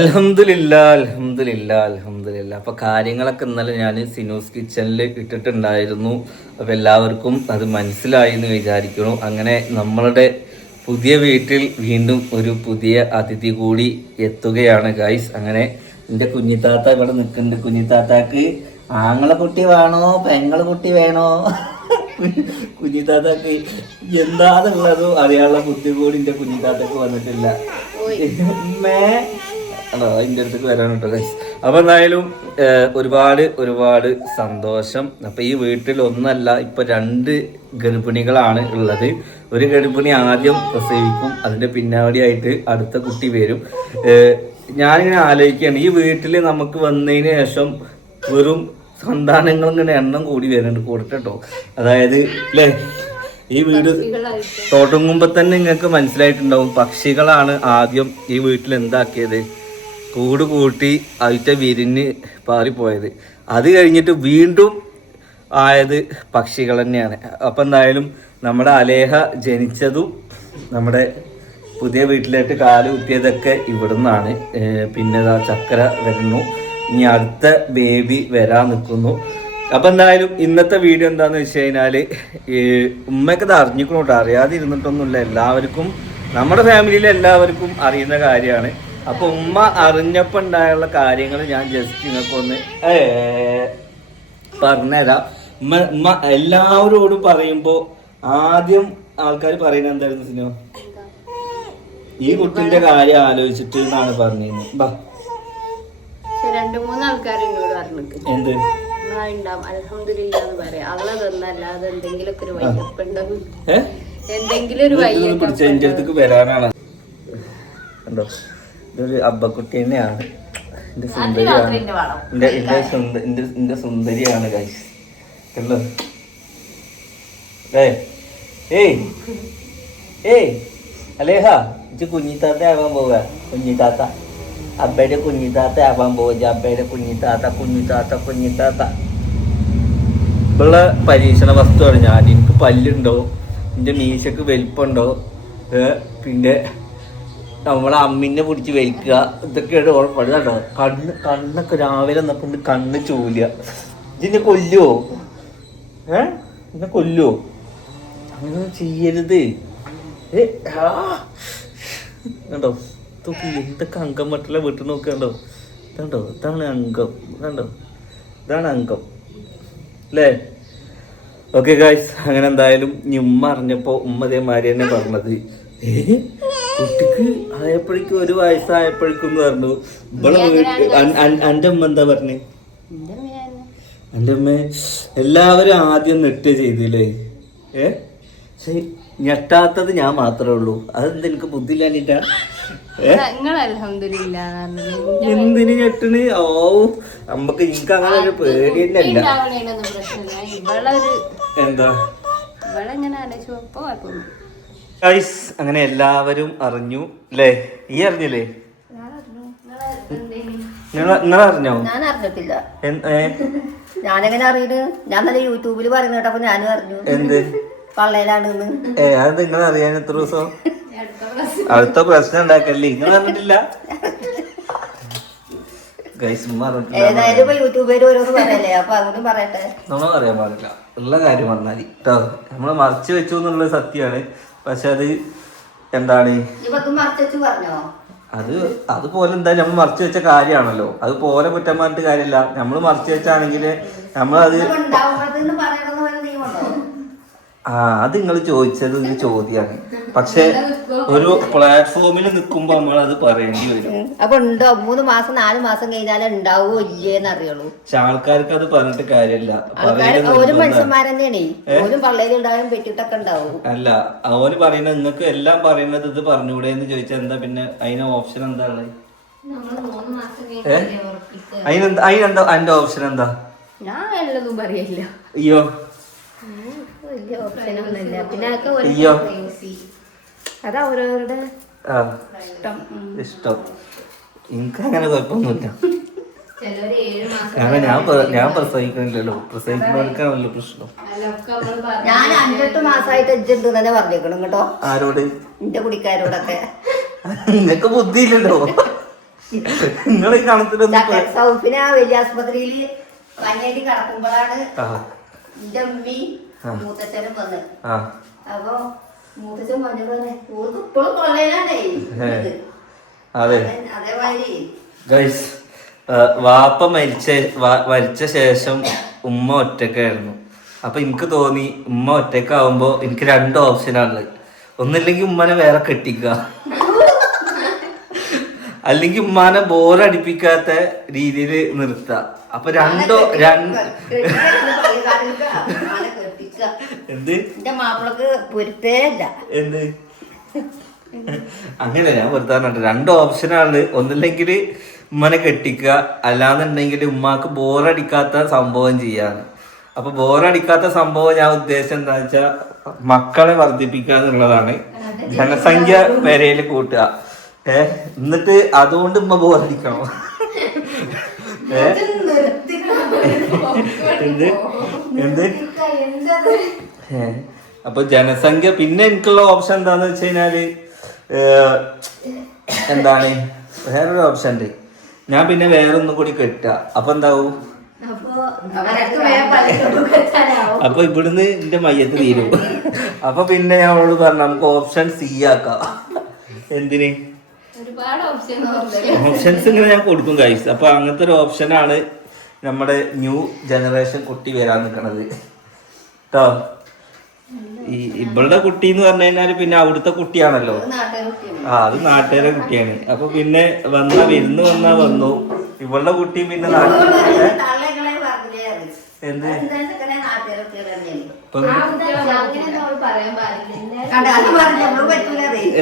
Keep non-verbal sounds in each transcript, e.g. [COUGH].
അലഹമില്ല അലഹമില്ല അലഹമില്ല അപ്പൊ കാര്യങ്ങളൊക്കെ ഇന്നലെ ഞാൻ സിനോസ് കിച്ചണിൽ ഇട്ടിട്ടുണ്ടായിരുന്നു. അപ്പൊ എല്ലാവർക്കും അത് മനസ്സിലായി എന്ന് വിചാരിക്കുന്നു. അങ്ങനെ നമ്മളുടെ പുതിയ വീട്ടിൽ വീണ്ടും ഒരു പുതിയ അതിഥി കൂടി എത്തുകയാണ് ഗൈസ് അങ്ങനെ എന്റെ കുഞ്ഞിത്താത്ത ഇവിടെ നിൽക്കുന്നുണ്ട്. കുഞ്ഞിത്താത്താക്ക് ആങ്ങളെ കുട്ടി വേണോ? പെങ്ങളെ കുട്ടി വേണോ? കുഞ്ഞിത്താത്താക്ക് എന്താന്നുള്ളതും അറിയാനുള്ള ബുദ്ധി കൂടി എന്റെ കുഞ്ഞിത്താത്തക്ക് വന്നിട്ടില്ല. ഉമ്മേ അതിന്റെ അടുത്തേക്ക് വരാൻ കേട്ടോ ഗൈസ് അപ്പം എന്തായാലും ഒരുപാട് ഒരുപാട് സന്തോഷം. അപ്പോൾ ഈ വീട്ടിൽ ഒന്നല്ല ഇപ്പം രണ്ട് ഗർഭിണികളാണ് ഉള്ളത്. ഒരു ഗർഭിണി ആദ്യം പ്രസവിക്കും അതിന്റെ പിന്നാടിയായിട്ട് അടുത്ത കുട്ടി വരും. ഞാനിങ്ങനെ ആലോചിക്കുകയാണ് ഈ വീട്ടിൽ നമുക്ക് വന്നതിന് ശേഷം വെറും സന്താനങ്ങൾ ഇങ്ങനെ എണ്ണം കൂടി വരുന്നുണ്ട് കൂടട്ടോ അതായത് അല്ലേ ഈ വീട് തുടങ്ങുമ്പോ തന്നെ നിങ്ങൾക്ക് മനസ്സിലായിട്ടുണ്ടാവും പക്ഷികളാണ് ആദ്യം ഈ വീട്ടിൽ എന്താക്കിയത്. കൂട് കൂട്ടി അവിറ്റ വിരിഞ്ഞ് പാറിപ്പോയത്. അത് കഴിഞ്ഞിട്ട് വീണ്ടും ആയത് പക്ഷികൾ തന്നെയാണ്. അപ്പം എന്തായാലും നമ്മുടെ അലേഹ ജനിച്ചതും നമ്മുടെ പുതിയ വീട്ടിലേക്ക് കാൽ കുത്തിയതൊക്കെ ഇവിടുന്നാണ്. പിന്നെ ദാ ചക്കര വരുന്നു. ഇനി അടുത്ത ബേബി വരാൻ നിൽക്കുന്നു. അപ്പം എന്തായാലും ഇന്നത്തെ വീഡിയോ എന്താന്ന് വെച്ച് കഴിഞ്ഞാൽ ഉമ്മയ്ക്ക് ഉമ്മയൊക്കെ ഇത് അറിഞ്ഞിക്കണം അറിയാതിരുന്നിട്ടൊന്നുമില്ല. എല്ലാവർക്കും നമ്മുടെ ഫാമിലിയിലെ എല്ലാവർക്കും അറിയുന്ന കാര്യമാണ്. അപ്പൊ ഉമ്മ അറിഞ്ഞപ്പോ ഉണ്ടായുള്ള കാര്യങ്ങൾ ഞാൻ ജസ്റ്റ് നിങ്ങൾക്കൊന്ന് പറഞ്ഞുതരാം ഉമ്മ ഉമ്മ എല്ലാവരോടും പറയുമ്പോ ആദ്യം ആൾക്കാർ പറയുന്നത് എന്തായിരുന്നു സിനോ? ഈ കുട്ടിന്റെ കാര്യം ആലോചിച്ചിട്ട് എന്നാണ് പറഞ്ഞിരുന്നത് രണ്ടു മൂന്ന് ആൾക്കാർ എന്നോട് എന്ത്? ഉണ്ടാവും അലഹമില്ലാന്ന് പറയാം. അള്ള തന്നല്ല അത് എന്തെങ്കിലുമൊക്കെ ഒരു വയ്യപ്പ് ഉണ്ടാവും എന്തെങ്കിലും ഒരു അടുത്തേക്ക് വരാനാണ്. കണ്ടോ? ഇതൊരു അബ്ബക്കുട്ടി തന്നെയാണ് എന്റെ സുന്ദരിയാണ് എന്റെ എന്റെ സുന്ദ- എന്റെ സുന്ദരിയാണ് ഗൈസ് കണ്ടോ ഏ ഏയ്. ഏയ്. അലേഹ ഇച്ച് കുഞ്ഞിത്താത്ത ആവാൻ പോവുക കുഞ്ഞിത്താത്ത. അബ്ബയുടെ കുഞ്ഞിത്താത്ത ആവാൻ പോവുക അബ്ബയുടെ കുഞ്ഞിത്താത്ത കുഞ്ഞിത്താത്ത കുഞ്ഞിത്താത്ത. ഇപ്പുള്ള പരീക്ഷണ വസ്തുവാണ്. ഞാൻ എനിക്ക് പല്ലുണ്ടോ? എന്റെ മീശക്ക് വലിപ്പുണ്ടോ? പിന്നെ നമ്മളെ അമ്മിനെ പിടിച്ച് വലിക്കുക. ഇതൊക്കെയാണ് ഉറപ്പാണ് കേട്ടോ. കണ്ണ് കണ്ണൊക്കെ രാവിലെ എന്നപ്പോൾ കണ്ണ് ചൂല ഇതിനെ കൊല്ലുവോ? ഏ? എന്നെ കൊല്ലുവോ? അങ്ങനെ ചെയ്യരുത്. തൂക്കി കണ്ടോ? നോക്കി എന്തൊക്കെ അംഗം മറ്റുള്ള വീട്ടിൽ നോക്കണ്ടോ ഇതാണ്ടോ? ഇതാണ് അംഗം. ഇതാണ്ടോ? ഇതാണ് അംഗം. അല്ലേ? ഓക്കെ ഗായ്സ് അങ്ങനെ എന്തായാലും ഉമ്മ അറിഞ്ഞപ്പോ ഉമ്മ അതേമാതിരി തന്നെ പറഞ്ഞത്. ഏ? കുട്ടിക്ക് ആയപ്പോഴേക്കും ഒരു വയസ്സായപ്പോഴേക്കും പറഞ്ഞു. ഇവളെ വീട്ടിൽ എന്റെ ഉമ്മ എന്താ പറഞ്ഞേ. എന്റെ അമ്മ എല്ലാവരും ആദ്യം നെട്ട് ചെയ്തില്ലേ? ഏ? പക്ഷെ ഞെട്ടാത്തത് ഞാൻ മാത്രമേ ഉള്ളൂ. അതെന്താ എനിക്ക് ബുദ്ധിയില്ലാണ്ടിട്ടാ എന്തിനു ഞെട്ടിന് ഓ നമുക്ക് എനിക്ക് അങ്ങനെ ഒരു പേടി തന്നെയല്ല എന്താ? ഇവളെങ്ങനെ ആലോചിച്ചപ്പോ കുഴപ്പമൊന്നും ഗൈസ് അങ്ങനെ എല്ലാവരും അറിഞ്ഞു അല്ലേ ഈ അറിഞ്ഞില്ലേ? നിങ്ങൾ അറിഞ്ഞോ ഞാൻ അറിഞ്ഞിട്ടില്ല? ഞാനെങ്ങനെ അറിയുന്നു ഞാൻ നല്ല യൂട്യൂബിൽ പറയുന്ന കേട്ടപ്പോ ഞാനും അറിഞ്ഞു. എന്ത്? പള്ളയിലാണെന്ന് ഏ അത് നിങ്ങൾ അറിയാൻ എത്ര ദിവസം? [LAUGHS] അടുത്ത പ്രശ്നം. ഉണ്ടാക്കല്ലേ? നിങ്ങൾ അറിഞ്ഞിട്ടില്ല? ഏതായാലും ഇപ്പൊ ഓരോന്ന് പറയല്ലേ? അപ്പൊ അതുകൊണ്ടും പറയട്ടെ. നമ്മൾ അറിയാൻ പാടില്ല. ഉള്ള കാര്യം പറഞ്ഞാൽ കേട്ടോ നമ്മൾ മറച്ചു വെച്ചു എന്നുള്ളത് സത്യമാണ്. പക്ഷെ അത് എന്താണ്? അത് അതുപോലെ എന്തായാലും നമ്മൾ മറിച്ച് വെച്ച കാര്യമാണല്ലോ. അത് പോലെ കുറ്റം പറഞ്ഞിട്ട് കാര്യമില്ല. നമ്മൾ മറിച്ച് വെച്ചാണെങ്കിൽ നമ്മളത് ആ അത് നിങ്ങൾ ചോദിച്ചത് ഒരു ചോദ്യമാണ് പക്ഷെ ഒരു പ്ലാറ്റ്ഫോമിൽ നിൽക്കുമ്പോ നമ്മൾ അത് പറയേണ്ടി വരും. അപ്പൊ ഉണ്ടോ? മൂന്ന് മാസം നാല് മാസം കഴിഞ്ഞാലേ ഉണ്ടാവോ ഇല്ലേന്ന് അറിയുള്ളൂ പക്ഷെ ആൾക്കാർക്ക് അത് പറഞ്ഞിട്ട് കാര്യമില്ല. ഓരോ മനുഷ്യന്മാരെന്നെയാണ് ഓരും ഉണ്ടാവും പെട്ടിട്ടൊക്കെ ഉണ്ടാവും. അല്ല അവന് പറയുന്നത് നിങ്ങൾക്ക് എല്ലാം പറയുന്നത് ഇത് പറഞ്ഞൂടെ എന്ന് ചോദിച്ചാൽ എന്താ പിന്നെ അതിന് ഓപ്ഷൻ എന്താണ്? ഉള്ളത് മൂന്ന് മാസം ഏ? അതിനെന്താ അതിനെന്താ അതിന്റെ ഓപ്ഷൻ എന്താ? ഞാൻ എല്ലതും പറയില്ല അയ്യോ. വലിയ ഓപ്ഷനൊന്നുമില്ല പിന്നെ അതൊക്കെ അയ്യോ അതാ ആ. ഇഷ്ടം. എനിക്ക് അങ്ങനെ കുഴപ്പമൊന്നുമില്ല. ചിലര് ഏഴ് മാസം കാരണം ഞാൻ പ്ര- ഞാൻ പ്രസവിക്കണില്ലല്ലോ പ്രസവിക്കുന്നവർക്കാണല്ലോ പ്രശ്നം. അതിലൊക്കെ നമ്മൾ പറഞ്ഞു ഞാൻ അഞ്ചെട്ട് മാസമായിട്ട് എജ്ജുണ്ട് തന്നെ പറഞ്ഞേക്കണം കേട്ടോ ആരോട്? എന്റെ കുടിക്കാരോടൊക്കെ. നിനക്ക് ബുദ്ധിയില്ലല്ലോ. നിങ്ങൾ ഈ കണത്തിലൊന്നും സൗഫിനെ ആ വലിയ ആസ്പത്രിയിൽ പനിയായിട്ട് കിടക്കുമ്പോഴാണ് ആ. എന്റെ അമ്മി. മൂത്തച്ഛനും വന്ന്. അപ്പൊ മൂത്തച്ഛൻ പറഞ്ഞു പറഞ്ഞേ ഓർക്ക് ഇപ്പോഴും. അതെ. അതേമാതിരി. ഗൈസ് വാപ്പ മരിച്ച മരിച്ച ശേഷം ഉമ്മ ഒറ്റക്കായിരുന്നു അപ്പൊ എനിക്ക് തോന്നി ഉമ്മ ഒറ്റക്കാവുമ്പോ എനിക്ക് രണ്ട് ഓപ്ഷനാണുള്ളത്. ഒന്നില്ലെങ്കിൽ ഉമ്മനെ വേറെ കെട്ടിക്കുക. അല്ലെങ്കിൽ ഉമ്മാനെ ബോറടിപ്പിക്കാത്ത രീതിയിൽ നിർത്താം. അപ്പൊ രണ്ടോ രണ്ട് എന്ത്? എന്റെ മാപ്പിളക്ക് പൊരുത്തേ ഇല്ല എന്ത്? അങ്ങനെ ഞാൻ വെറുതെ പറഞ്ഞിട്ട് രണ്ട് ഓപ്ഷനാണ് ഒന്നില്ലെങ്കിൽ ഉമ്മനെ കെട്ടിക്കുക. അല്ലാന്നുണ്ടെങ്കിൽ ഉമ്മാക്ക് ബോറടിക്കാത്ത സംഭവം ചെയ്യാന്ന്. അപ്പൊ ബോറടിക്കാത്ത സംഭവം ഞാൻ ഉദ്ദേശം എന്താ വെച്ചാ മക്കളെ വർദ്ധിപ്പിക്കുക എന്നുള്ളതാണ്. ജനസംഖ്യ പെരയിൽ കൂട്ടുക. ഏ എന്നിട്ട് അതുകൊണ്ട് ഉമ്മ ബോറടിക്കണോ? എന്ത്? അപ്പൊ ജനസംഖ്യ പിന്നെ എനിക്കുള്ള ഓപ്ഷൻ എന്താന്ന് വെച്ച് കഴിഞ്ഞാൽ എന്താണ്? വേറൊരു ഓപ്ഷൻ ഉണ്ട്. ഞാൻ പിന്നെ വേറെ ഒന്നും കൂടി കെട്ടുക. അപ്പൊ എന്താവും? അപ്പൊ ഇവിടുന്ന് എന്റെ മയ്യത്ത് തീരും. അപ്പൊ പിന്നെ ഞാൻ അവളോട് പറഞ്ഞു നമുക്ക് ഓപ്ഷൻ സി ആക്കാം. എന്തിന്? ഓപ്ഷൻസ് ഇങ്ങനെ ഞാൻ കൊടുക്കും ഗൈസ് അപ്പൊ അങ്ങനത്തെ ഒരു ഓപ്ഷനാണ് നമ്മുടെ ന്യൂ ജനറേഷൻ കുട്ടി വരാൻ നിൽക്കണത് കേട്ടോ ഈ ഇവളുടെ കുട്ടി എന്ന് പറഞ്ഞു കഴിഞ്ഞാൽ പിന്നെ അവിടുത്തെ കുട്ടിയാണല്ലോ. ആ അത് നാട്ടുകാരെ കുട്ടിയാണ്. അപ്പൊ പിന്നെ വന്ന വിരുന്ന് വന്നാ വന്നു. ഇവളുടെ കുട്ടി പിന്നെ. എന്ത്?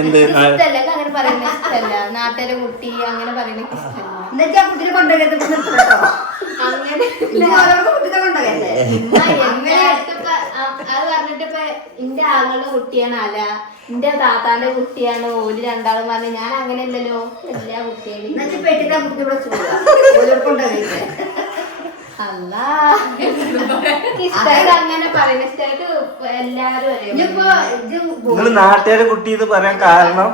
എന്താ അങ്ങനെ പറയുന്ന ഇഷ്ടല്ല. നാട്ടിലെ കുട്ടി അങ്ങനെ പറയുന്നത് ഇഷ്ടമല്ല എന്നുവെച്ചാ ആ കുട്ടീനെ കൊണ്ടുപോയത് ഇപ്പൊ നിർത്തണം കേട്ടോ. അങ്ങനെ ഇല്ലെങ്കിൽ ഓരോരുത്തർ കുട്ടീനെ കൊണ്ടുപോകല്ലേ? ഉമ്മ എന്റെ അടുത്തൊക്കെ അ- അത് പറഞ്ഞിട്ട് ഇപ്പൊ എന്റെ ആങ്ങളുടെ കുട്ടിയാണ് അല. എന്റെ താത്താന്റെ കുട്ടിയാണ്. ഓൽ രണ്ടാളും പറഞ്ഞു ഞാൻ അങ്ങനെയല്ലല്ലോ. എല്ലാ കുട്ടികളും അല്ല [LAUGHS] അങ്ങനെ പറയുന്ന ഇഷ്ടമായിട്ട് എല്ലാരും ഇത് നാട്ടുകാരെ കുട്ടി എന്ന് പറയാൻ കാരണം?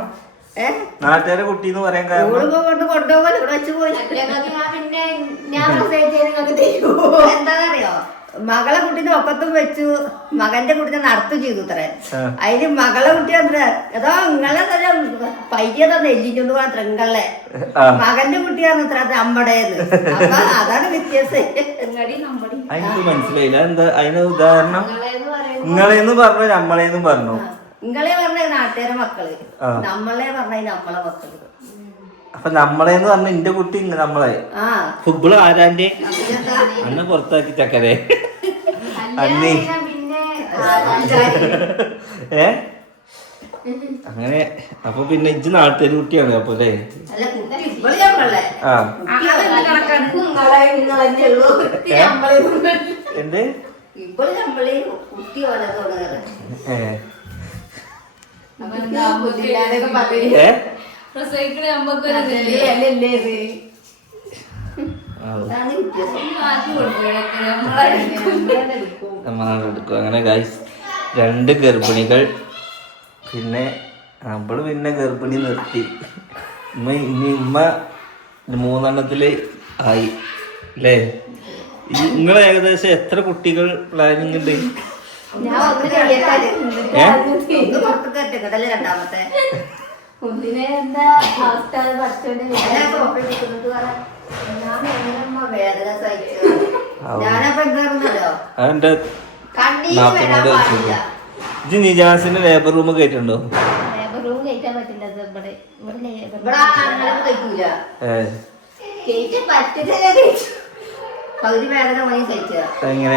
നാട്ടുകാരെ കുട്ടി എന്ന് പറയാൻ കാരണം? കൊണ്ട് കൊണ്ടുപോകല്ലോ ഇവിടെ വെച്ച് പോയി. പിന്നെ ഞാൻ എന്താണെന്നറിയോ മകളെ കുട്ടീനെ ഒക്കത്തും വെച്ചു. മകന്റെ കുട്ടീനെ നടത്തും ചെയ്തു ഇത്രേ. അതിന് മകളെ കുട്ടി അത്ര ഏതോ ഇങ്ങളെ തന്നെ പയ്യതോ തന്നെ മാത്രം നിങ്ങളെ ആ. മകന്റെ കുട്ടിയാണ് ഇത്ര അത് അമ്മടേന്ന് അപ്പൊ അതാണ് വ്യത്യാസം. മനസ്സിലായില്ല. എന്താ അതിന് ഉദാഹരണം? നിങ്ങളെന്ന് പറഞ്ഞു നമ്മളെന്ന് പറഞ്ഞു? നിങ്ങളെ പറഞ്ഞ നാട്ടുകാരെ മക്കൾ നമ്മളെ പറഞ്ഞ നമ്മളെ മക്കൾ അപ്പൊ നമ്മളെന്ന് പറഞ്ഞ എന്റെ കുട്ടി നമ്മളെ ആ ഫുട്ബോൾ ആരാന്റെ? അന്ന് പുറത്താക്കി ചക്കരെ അന്നേ. പിന്നെ ഏ അങ്ങനെ അപ്പൊ പിന്നെ ഇജ്ജ് നാട്ടുകാർ കുട്ടിയാണ് അപ്പൊ അല്ലേ? നമ്മളെ എന്ത് നമ്മൾ ഏ അങ്ങനെ ഗൈസ് രണ്ട് ഗർഭിണികൾ പിന്നെ നമ്മൾ പിന്നെ ഗർഭിണി നിർത്തി. ഉമ്മ ഇനി ഉമ്മ മൂന്നെണ്ണത്തിൽ ആയി. അല്ലേ നിങ്ങൾ ഏകദേശം എത്ര കുട്ടികൾ പ്ലാനിങ് ഉണ്ട് രണ്ടാമത്തെ? ഒന്നിനെ എന്താ അവസ്ഥ? പഠിച്ചോണ്ട് വേദന ഞാനപ്പോ എന്തായിരുന്നല്ലോ അതെന്റെ ഇജ്ജ് നിജാസിന്റെ ലേബർ റൂം കയറ്റുണ്ടോ ലേബർ റൂം കയറ്റാൻ പറ്റില്ല. ഇവിടെ ഇവിടെ എങ്ങനെ?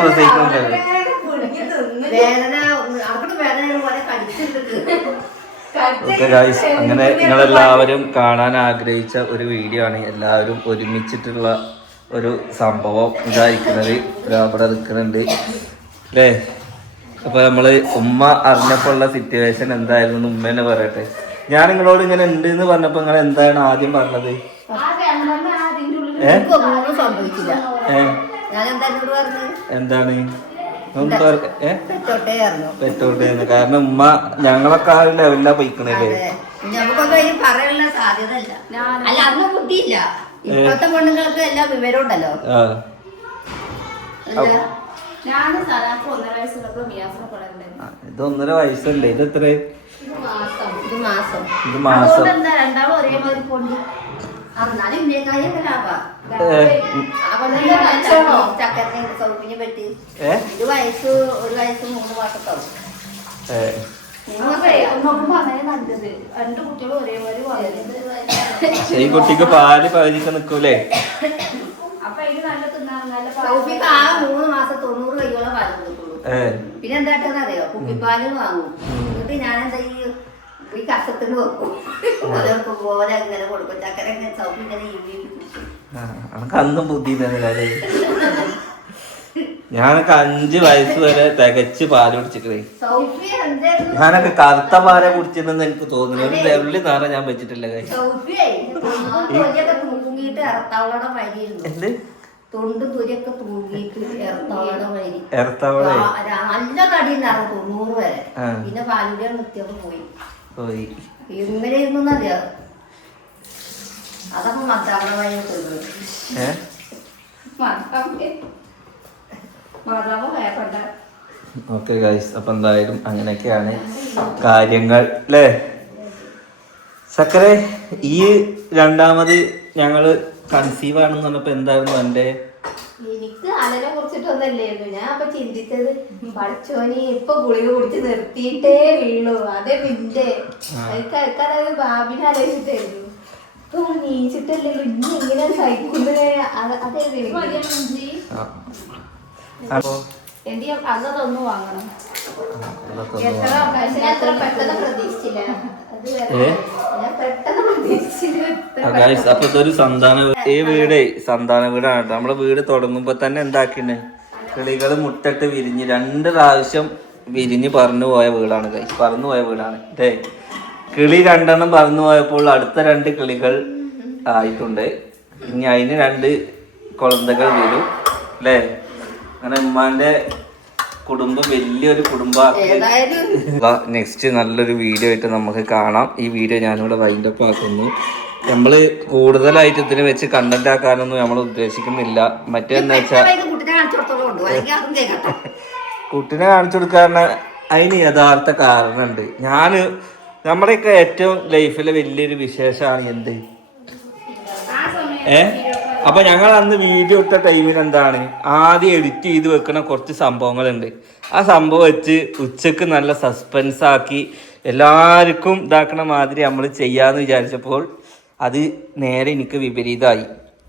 പ്രസവിക്കുന്നുണ്ടല്ലോ വേദന അവിടെ വേദന പോലെ കടിച്ചിട്ട് ഓക്കെ ഗായ്സ് അങ്ങനെ നിങ്ങളെല്ലാവരും കാണാൻ ആഗ്രഹിച്ച ഒരു വീഡിയോ ആണ് എല്ലാവരും ഒരുമിച്ചിട്ടുള്ള ഒരു സംഭവം ഇതായിരിക്കുന്നത് ഇതാ അവിടെ നിൽക്കുന്നുണ്ട്. അല്ലേ അപ്പൊ നമ്മൾ ഉമ്മ അറിഞ്ഞപ്പോ ഉള്ള സിറ്റുവേഷൻ എന്തായിരുന്നു എന്ന് ഉമ്മ തന്നെ പറയട്ടെ. ഞാൻ നിങ്ങളോട് ഇങ്ങനെ ഉണ്ട് എന്ന് പറഞ്ഞപ്പോ നിങ്ങൾ എന്താണ് ആദ്യം പറഞ്ഞത്? ഏ? എന്താണ്? പെറ്റോട്ടേന്ന് കാരണം ഉമ്മ ഞങ്ങളൊക്കെ ആ ലെവലിലാ പോയിക്കണല്ലേ അതെ. നമുക്കൊക്കെ അതിന് പറയാനുള്ള സാധ്യതയില്ല. അല്ല അന്ന് ബുദ്ധിയില്ല ഇപ്പോഴത്തെ പെണ്ണുങ്ങൾക്ക് എല്ലാം വിവരം ഉണ്ടല്ലോ ഇത് ഒന്നര വയസ്സുണ്ട്. ഇത് എത്ര ഇത് മാസം. ഇത് മാസം. ഇത് മാസം. എന്താ രണ്ടാളും ഒരേമാതിരി കൊണ്ട് ലാഭാ. വയസ്സ് ഒരു വയസ്സ് മൂന്ന് അങ്ങനെ ഈ കുട്ടിക്ക് പാൽ പകുതിക്ക് നിക്കൂലേ? മൂന്ന് മാസം തൊണ്ണൂറ് കൈയോളം പാൽ കൊടുക്കുള്ളൂ പിന്നെ എന്താട്ടെന്ന് അറിയോ? കുപ്പിപ്പാൽ വാങ്ങും. എന്നിട്ട് ഞാനെന്താ എന്താ ഈ ഈ കഷത്തിന് വെക്കും. ഓരോർക്ക് പോലെ ഇങ്ങനെ കൊടുക്കും. ചക്കര ഇങ്ങനെ സൗഫി അനക്ക് അന്നും ബുദ്ധി തന്നില്ലേ ഞാനൊക്കെ അഞ്ച് വയസ്സ് വരെ തികച്ച് പാൽ കുടിച്ചിട്ടേ ഞാനൊക്കെ കറുത്ത പാല കുടിച്ചിരുന്നെന്ന് എനിക്ക് തോന്നുന്നു. ഒരു ലെവലിൽ നാറ ഞാൻ വെച്ചിട്ടില്ല എന്ത്? തൊണ്ടും തൂങ്ങിയിട്ട് വരി. ഇറത്തവളെ ആ, ര- നല്ല തടി ഉണ്ടായിരുന്നു തൊണ്ണൂറ് വരെ. പിന്നെ പോയി. പോയി. ഇങ്ങനെ ഇരുന്നു അറിയാം അതൊക്കെ മത്താവള വഴി തിന്നു ഏ? Okay guys. അപ്പൊ എന്തായാലും അങ്ങനെയൊക്കെയാണ് കാര്യങ്ങൾ അല്ലേ? സക്കറെ ഈ രണ്ടാമത് ഞങ്ങൾ കൺസീവ് ആണെന്ന് പറഞ്ഞപ്പോ എന്തായിരുന്നു എന്റെ എനിക്ക് അലനെ കുറിച്ചിട്ടൊന്നല്ലായിരുന്നു ഞാൻ അപ്പൊ ചിന്തിച്ചത് പഠിച്ചോനി ഇപ്പൊ ഗുളിക കുടിച്ച് നിർത്തിയിട്ടേ വീണു അതേ പിന്നെ എനിക്ക് അയക്കാതെ ബാബിനെ ആലോചിച്ചിട്ടായിരുന്നു. ഇപ്പൊ നീച്ചിട്ടല്ലല്ലോ ഇനി എങ്ങനെ സഹിക്കുന്നത് അതായിരുന്നു ആ. അപ്പോ വാങ്ങണം. എത്ര ഞാൻ അത്ര പെട്ടെന്ന് പ്രതീക്ഷിച്ചില്ല. അത് വേറെ ഞാൻ പെട്ടെന്ന് പ്രതീക്ഷിച്ചില്ല. ആ അപ്പൊ ഇതൊരു സന്താന വീ- ഈ വീട് സന്താന വീടാണ് കേട്ടോ. നമ്മളെ വീട് തുടങ്ങുമ്പോ തന്നെ എന്താക്കിണ്ട് കിളികൾ മുട്ടിട്ട് വിരിഞ്ഞ് രണ്ട് പ്രാവശ്യം വിരിഞ്ഞ് പറന്നു പോയ വീടാണ് ഗൈസ് പറന്നു പോയ വീടാണ്. അല്ലേ കിളി രണ്ടെണ്ണം പറന്നു പോയപ്പോൾ അടുത്ത രണ്ട് കിളികൾ ആയിട്ടുണ്ട്. ഇനി അതിന് രണ്ട് കുളന്തകൾ വരും. അല്ലേ? അങ്ങനെ ഉമ്മാന്റെ കുടുംബം വലിയൊരു ഏതായാലും. നെക്സ്റ്റ് നല്ലൊരു വീഡിയോ ആയിട്ട് നമുക്ക് കാണാം. ഈ വീഡിയോ ഞാനിവിടെ വൈൻഡപ്പ് ആക്കുന്നു. നമ്മൾ കൂടുതലായിട്ട് ഇതിനെ വെച്ച് കണ്ടന്റ് ആക്കാനൊന്നും നമ്മൾ ഉദ്ദേശിക്കുന്നില്ല. മറ്റേന്ന് വെച്ചാൽ കുട്ടിനെ കാണിച്ചു കൊടുക്കാൻ അതിന് യഥാർത്ഥ കാരണമുണ്ട് ഞാൻ നമ്മുടെയൊക്കെ ഏറ്റവും ലൈഫിലെ വലിയൊരു വിശേഷമാണ് എന്ത്? ഏ? അപ്പൊ ഞങ്ങൾ അന്ന് വീഡിയോ ഇട്ട ടൈമിൽ എന്താണ്? ആദ്യം എഡിറ്റ് ചെയ്ത് വെക്കുന്ന കുറച്ച് സംഭവങ്ങളുണ്ട്. ആ സംഭവം വെച്ച് ഉച്ചയ്ക്ക് നല്ല സസ്പെൻസ് ആക്കി എല്ലാവർക്കും ഇതാക്കണ മാതിരി നമ്മൾ ചെയ്യാന്ന് വിചാരിച്ചപ്പോൾ അത് നേരെ എനിക്ക് വിപരീതമായി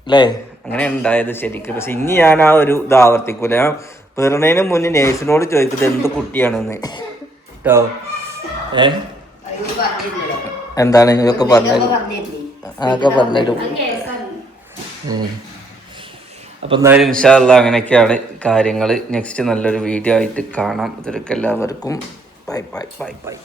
അല്ലേ? അങ്ങനെ ഉണ്ടായത് ശരിക്കും. പക്ഷെ ഇനി ഞാൻ ആ ഒരു ഇത് ആവർത്തിക്കൂല. ഞാൻ മുന്നേ നേഴ്സിനോട് ചോദിക്കുന്നത് എന്ത് കുട്ടിയാണെന്ന്? കേട്ടോ ഏ? അത് പറഞ്ഞില്ലല്ലോ എന്താണ് ഇതൊക്കെ പറഞ്ഞു അതൊക്കെ പറഞ്ഞുതരും. അപ്പൊ എന്തായാലും ഇൻഷാല്ല അങ്ങനെയൊക്കെയാണ് കാര്യങ്ങൾ നെക്സ്റ്റ് നല്ലൊരു വീഡിയോ ആയിട്ട് കാണാം. ഇതൊക്കെ എല്ലാവർക്കും. Bye bye bye bye